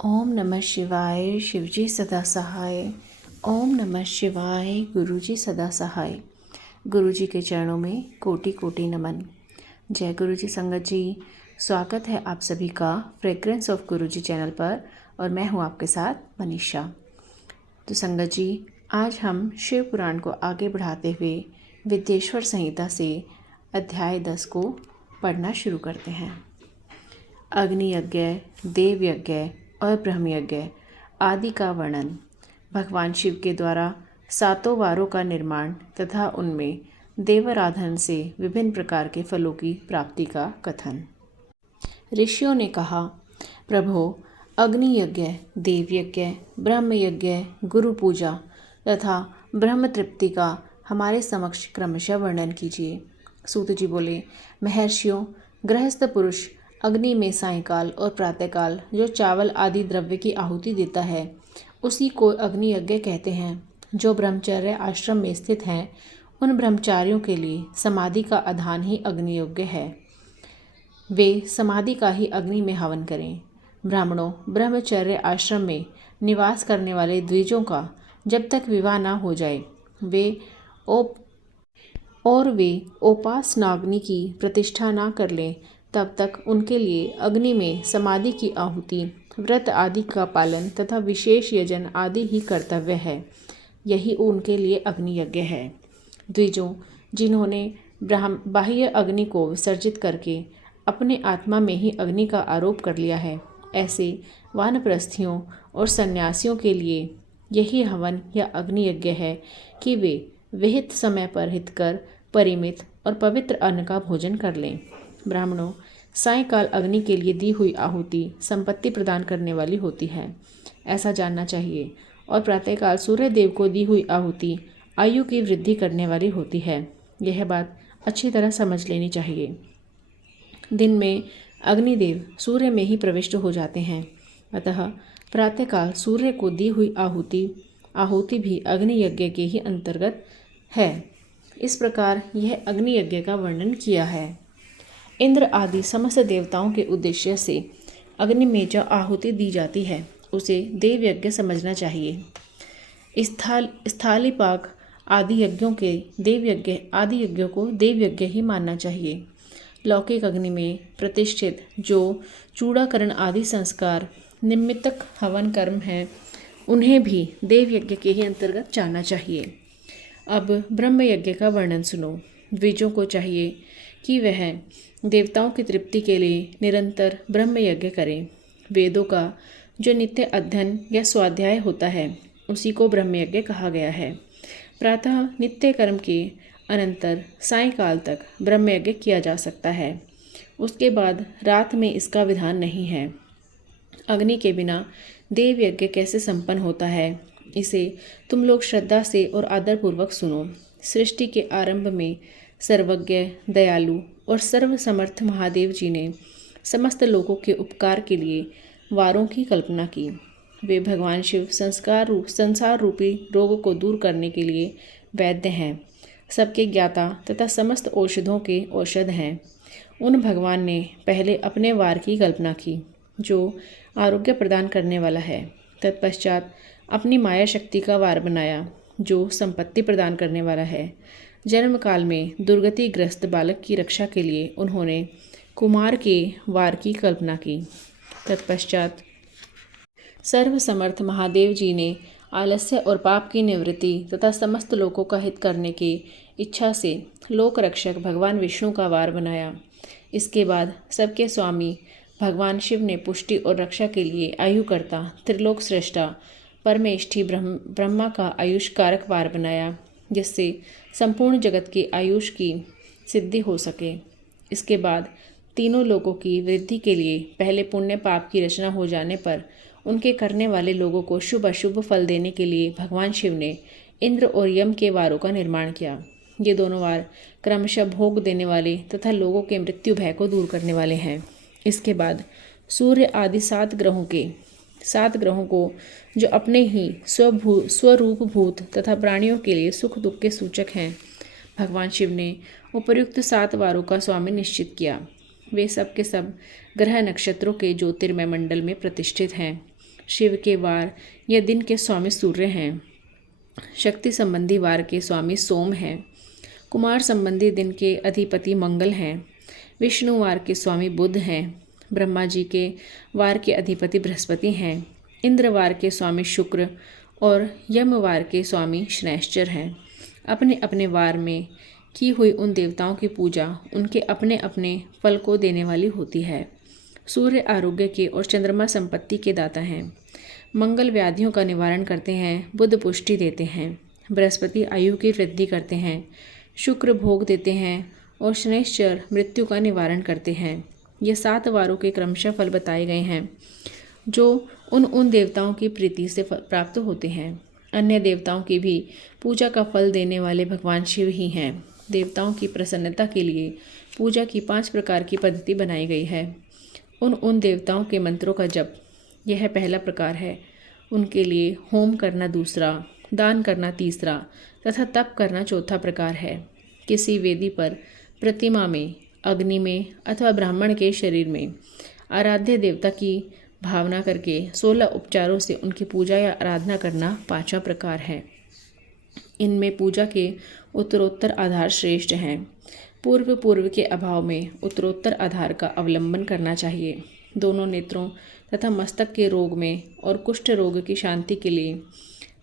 ओम नमः शिवाय। शिवजी सदा सहाय। ओम नमः शिवाय। गुरुजी सदा सहाय। गुरुजी के चरणों में कोटि कोटि नमन। जय गुरुजी संगत जी। स्वागत है आप सभी का फ्रेग्रेंस ऑफ गुरुजी चैनल पर और मैं हूँ आपके साथ मनीषा। तो संगत जी, आज हम शिव पुराण को आगे बढ़ाते हुए विद्येश्वर संहिता से अध्याय 10 को पढ़ना शुरू करते हैं। अग्नि यज्ञ, देव यज्ञ और ब्रह्म यज्ञ आदि का वर्णन। भगवान शिव के द्वारा 7 वारों का निर्माण तथा उनमें देवाराधन से विभिन्न प्रकार के फलों की प्राप्ति का कथन। ऋषियों ने कहा, प्रभो, अग्नि यज्ञ, देव यज्ञ, ब्रह्म यज्ञ, गुरु पूजा तथा ब्रह्म तृप्ति का हमारे समक्ष क्रमशः वर्णन कीजिए। सूत जी बोले, महर्षियों, गृहस्थ पुरुष अग्नि में सायंकाल और प्रातःकाल जो चावल आदि द्रव्य की आहुति देता है उसी को अग्नि यज्ञ कहते हैं। जो ब्रह्मचर्य आश्रम में स्थित हैं उन ब्रह्मचारियों के लिए समाधि का आधान ही अग्नि यज्ञ है। वे समाधि का ही अग्नि में हवन करें। ब्राह्मणों, ब्रह्मचर्य आश्रम में निवास करने वाले द्विजों का जब तक विवाह न हो जाए वे उपासनाग्नि की प्रतिष्ठा न कर लें तब तक उनके लिए अग्नि में समाधि की आहुति, व्रत आदि का पालन तथा विशेष यजन आदि ही कर्तव्य है। यही उनके लिए अग्नि यज्ञ है। द्विजों, जिन्होंने बाह्य अग्नि को विसर्जित करके अपने आत्मा में ही अग्नि का आरोप कर लिया है, ऐसे वानप्रस्थियों और सन्यासियों के लिए यही हवन या अग्नि यज्ञ है कि वे विहित समय पर हितकर परिमित और पवित्र अन्न का भोजन कर लें। ब्राह्मणों, सायंकाल अग्नि के लिए दी हुई आहुति संपत्ति प्रदान करने वाली होती है, ऐसा जानना चाहिए, और प्रातःकाल सूर्य देव को दी हुई आहुति आयु की वृद्धि करने वाली होती है। यह बात अच्छी तरह समझ लेनी चाहिए। दिन में अग्निदेव सूर्य में ही प्रविष्ट हो जाते हैं, अतः प्रातःकाल सूर्य को दी हुई आहुति भी अग्नि यज्ञ के ही अंतर्गत है। इस प्रकार यह अग्नि यज्ञ का वर्णन किया है। इंद्र आदि समस्त देवताओं के उद्देश्य से अग्नि में जो आहुति दी जाती है उसे देव यज्ञ समझना चाहिए। स्थालीपाक आदि यज्ञों को देव यज्ञ ही मानना चाहिए। लौकिक अग्नि में प्रतिष्ठित जो चूड़ाकरण आदि संस्कार निमित्तक हवन कर्म हैं उन्हें भी देव यज्ञ के ही अंतर्गत जाना चाहिए। अब ब्रह्म यज्ञ का वर्णन सुनो। द्विजों को चाहिए कि वह देवताओं की तृप्ति के लिए निरंतर ब्रह्म यज्ञ करें। वेदों का जो नित्य अध्ययन या स्वाध्याय होता है उसी को ब्रह्म यज्ञ कहा गया है। प्रातः नित्य कर्म के अनंतर सायंकाल तक ब्रह्म यज्ञ किया जा सकता है। उसके बाद रात में इसका विधान नहीं है। अग्नि के बिना देव यज्ञ कैसे संपन्न होता है, इसे तुम लोग श्रद्धा से और आदरपूर्वक सुनो। सृष्टि के आरंभ में सर्वज्ञ, दयालु और सर्वसमर्थ महादेव जी ने समस्त लोगों के उपकार के लिए वारों की कल्पना की। वे भगवान शिव संसार रूपी रोग को दूर करने के लिए वैद्य हैं, सबके ज्ञाता तथा समस्त औषधों के औषध हैं। उन भगवान ने पहले अपने वार की कल्पना की जो आरोग्य प्रदान करने वाला है। तत्पश्चात अपनी माया शक्ति का वार बनाया जो संपत्ति प्रदान करने वाला है। जन्म काल में दुर्गतिग्रस्त बालक की रक्षा के लिए उन्होंने कुमार के वार की कल्पना की। तत्पश्चात सर्वसमर्थ महादेव जी ने आलस्य और पाप की निवृत्ति तथा समस्त लोगों का हित करने की इच्छा से लोक रक्षक भगवान विष्णु का वार बनाया। इसके बाद सबके स्वामी भगवान शिव ने पुष्टि और रक्षा के लिए आयुकर्ता, त्रिलोक श्रेष्ठा, परमेष्ठी ब्रह्मा का आयुष कारक वार बनाया, जिससे संपूर्ण जगत की आयुष की सिद्धि हो सके। इसके बाद तीनों लोगों की वृद्धि के लिए पहले पुण्य पाप की रचना हो जाने पर उनके करने वाले लोगों को शुभ अशुभ फल देने के लिए भगवान शिव ने इंद्र और यम के वारों का निर्माण किया। ये दोनों वार क्रमशः भोग देने वाले तथा लोगों के मृत्यु भय को दूर करने वाले हैं। इसके बाद सूर्य आदि 7 ग्रहों को जो अपने ही स्वरूप भूत तथा प्राणियों के लिए सुख दुख के सूचक हैं, भगवान शिव ने उपर्युक्त 7 वारों का स्वामी निश्चित किया। वे सब के सब ग्रह नक्षत्रों के ज्योतिर्मय मंडल में प्रतिष्ठित हैं। शिव के वार या दिन के स्वामी सूर्य हैं। शक्ति संबंधी वार के स्वामी सोम हैं। कुमार संबंधी दिन के अधिपति मंगल हैं। विष्णु वार के स्वामी बुध हैं। ब्रह्मा जी के वार के अधिपति बृहस्पति हैं। इंद्र वार के स्वामी शुक्र और यम वार के स्वामी शनैश्चर हैं। अपने अपने वार में की हुई उन देवताओं की पूजा उनके अपने अपने फल को देने वाली होती है। सूर्य आरोग्य के और चंद्रमा संपत्ति के दाता हैं। मंगल व्याधियों का निवारण करते हैं। बुध पुष्टि देते हैं। बृहस्पति आयु की वृद्धि करते हैं। शुक्र भोग देते हैं और शनैश्चर मृत्यु का निवारण करते हैं। ये 7 वारों के क्रमशः फल बताए गए हैं जो उन देवताओं की प्रीति से प्राप्त होते हैं। अन्य देवताओं की भी पूजा का फल देने वाले भगवान शिव ही हैं। देवताओं की प्रसन्नता के लिए पूजा की 5 प्रकार की पद्धति बनाई गई है। उन देवताओं के मंत्रों का जप यह पहला प्रकार है। उनके लिए होम करना दूसरा, दान करना तीसरा तथा तप करना चौथा प्रकार है। किसी वेदी पर, प्रतिमा में, अग्नि में अथवा ब्राह्मण के शरीर में आराध्य देवता की भावना करके 16 उपचारों से उनकी पूजा या आराधना करना 5वां प्रकार है। इनमें पूजा के उत्तरोत्तर आधार श्रेष्ठ हैं। पूर्व के अभाव में उत्तरोत्तर आधार का अवलंबन करना चाहिए। दोनों नेत्रों तथा मस्तक के रोग में और कुष्ठ रोग की शांति के लिए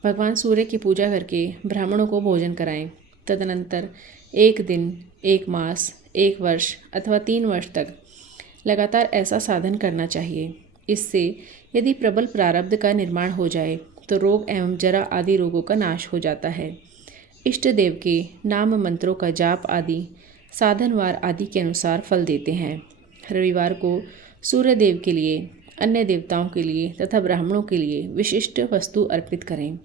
भगवान सूर्य की पूजा करके ब्राह्मणों को भोजन कराएं। तदनंतर 1 दिन, 1 मास, 1 वर्ष अथवा 3 वर्ष तक लगातार ऐसा साधन करना चाहिए। इससे यदि प्रबल प्रारब्ध का निर्माण हो जाए तो रोग एवं जरा आदि रोगों का नाश हो जाता है। इष्ट देव के नाम मंत्रों का जाप आदि साधनवार आदि के अनुसार फल देते हैं। रविवार को सूर्य देव के लिए, अन्य देवताओं के लिए तथा ब्राह्मणों के लिए विशिष्ट वस्तु अर्पित करें।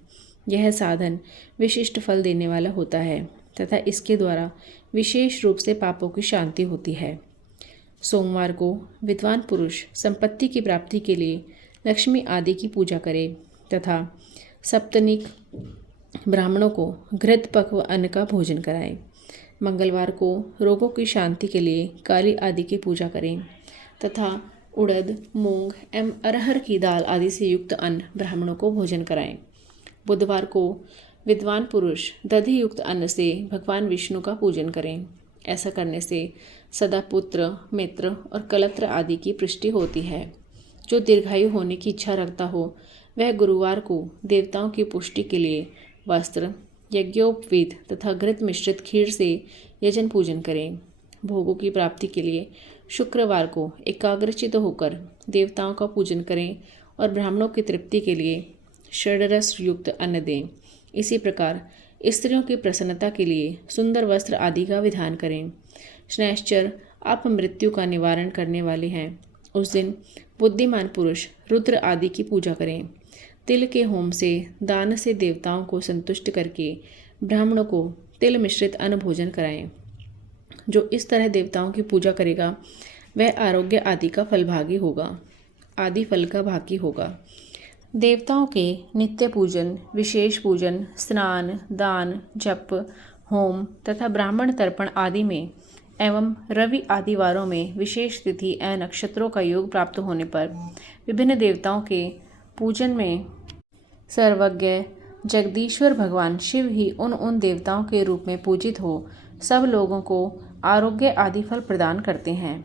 यह साधन विशिष्ट फल देने वाला होता है तथा इसके द्वारा विशेष रूप से पापों की शांति होती है। सोमवार को विद्वान पुरुष संपत्ति की प्राप्ति के लिए लक्ष्मी आदि की पूजा करें तथा सप्तनिक ब्राह्मणों को घृत पक्व अन्न का भोजन कराएं। मंगलवार को रोगों की शांति के लिए काली आदि की पूजा करें तथा उड़द, मूंग एवं अरहर की दाल आदि से युक्त अन्न ब्राह्मणों को भोजन कराएं। बुधवार को विद्वान पुरुष दधि युक्त अन्न से भगवान विष्णु का पूजन करें। ऐसा करने से सदा पुत्र, मित्र और कलत्र आदि की पुष्टि होती है। जो दीर्घायु होने की इच्छा रखता हो वह गुरुवार को देवताओं की पुष्टि के लिए वस्त्र, यज्ञोपवीत तथा घृत मिश्रित खीर से यजन पूजन करें। भोगों की प्राप्ति के लिए शुक्रवार को एकाग्रचित होकर देवताओं का पूजन करें और ब्राह्मणों की तृप्ति के लिए षड्रस युक्त अन्न दें। इसी प्रकार स्त्रियों की प्रसन्नता के लिए सुंदर वस्त्र आदि का विधान करें। शनैश्चर आप मृत्यु का निवारण करने वाले हैं। उस दिन बुद्धिमान पुरुष रुद्र आदि की पूजा करें। तिल के होम से, दान से देवताओं को संतुष्ट करके ब्राह्मणों को तिल मिश्रित अन्न भोजन कराएं। जो इस तरह देवताओं की पूजा करेगा वह आरोग्य आदि का फलभागी होगा, आदि फल का भागी होगा। देवताओं के नित्य पूजन, विशेष पूजन, स्नान, दान, जप, होम तथा ब्राह्मण तर्पण आदि में एवं रवि आदि वारों में विशेष तिथि एवं नक्षत्रों का योग प्राप्त होने पर विभिन्न देवताओं के पूजन में सर्वज्ञ जगदीश्वर भगवान शिव ही उन देवताओं के रूप में पूजित हो सब लोगों को आरोग्य आदि फल प्रदान करते हैं।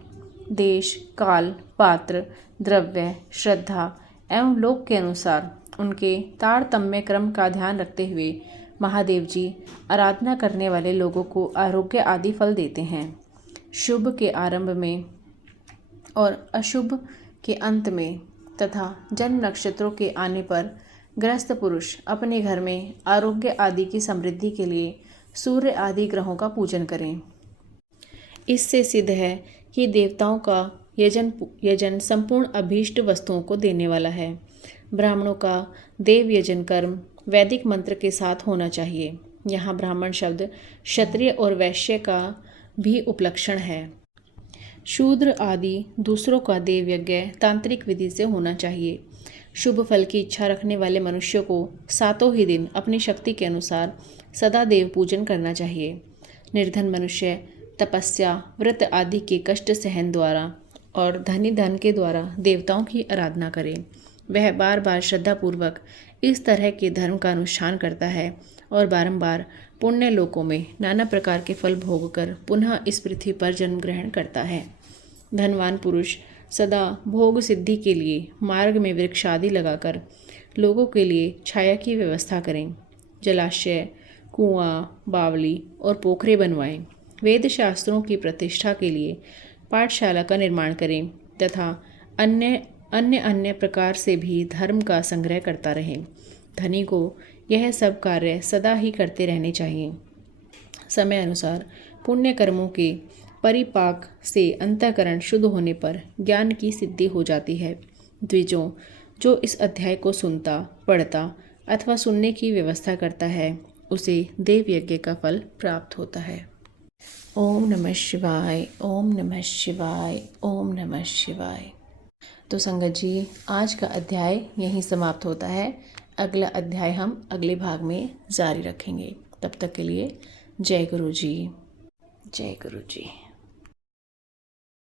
देश, काल, पात्र, द्रव्य, श्रद्धा एवं लोक के अनुसार उनके तारतम्य क्रम का ध्यान रखते हुए महादेव जी आराधना करने वाले लोगों को आरोग्य आदि फल देते हैं। शुभ के आरंभ में और अशुभ के अंत में तथा जन्म नक्षत्रों के आने पर गृहस्थ पुरुष अपने घर में आरोग्य आदि की समृद्धि के लिए सूर्य आदि ग्रहों का पूजन करें। इससे सिद्ध है कि देवताओं का यजन संपूर्ण अभीष्ट वस्तुओं को देने वाला है। ब्राह्मणों का देव यजन कर्म वैदिक मंत्र के साथ होना चाहिए। यहाँ ब्राह्मण शब्द क्षत्रिय और वैश्य का भी उपलक्षण है। शूद्र आदि दूसरों का देव यज्ञ तांत्रिक विधि से होना चाहिए। शुभ फल की इच्छा रखने वाले मनुष्यों को 7 ही दिन अपनी शक्ति के अनुसार सदा देव पूजन करना चाहिए। निर्धन मनुष्य तपस्या, व्रत आदि के कष्ट सहन द्वारा और धनी धन के द्वारा देवताओं की आराधना करें। वह बार बार श्रद्धापूर्वक इस तरह के धर्म का अनुष्ठान करता है और बारंबार पुण्य लोकों में नाना प्रकार के फल भोग कर पुनः इस पृथ्वी पर जन्म ग्रहण करता है। धनवान पुरुष सदा भोग सिद्धि के लिए मार्ग में वृक्ष आदि लगाकर लोगों के लिए छाया की व्यवस्था करें। जलाशय, कुआं, बावली और पोखरे बनवाएं। वेद शास्त्रों की प्रतिष्ठा के लिए पाठशाला का निर्माण करें तथा अन्य प्रकार से भी धर्म का संग्रह करता रहे। धनी को यह सब कार्य सदा ही करते रहने चाहिए। समय अनुसार पुण्य कर्मों के परिपाक से अंतःकरण शुद्ध होने पर ज्ञान की सिद्धि हो जाती है। द्विजों, जो इस अध्याय को सुनता, पढ़ता अथवा सुनने की व्यवस्था करता है उसे देव यज्ञ का फल प्राप्त होता है। ओम नमः शिवाय, ओम नमः शिवाय, ओम नमः शिवाय। तो संगत जी, आज का अध्याय यहीं समाप्त होता है। अगला अध्याय हम अगले भाग में जारी रखेंगे। तब तक के लिए जय गुरु जी, जय गुरु जी।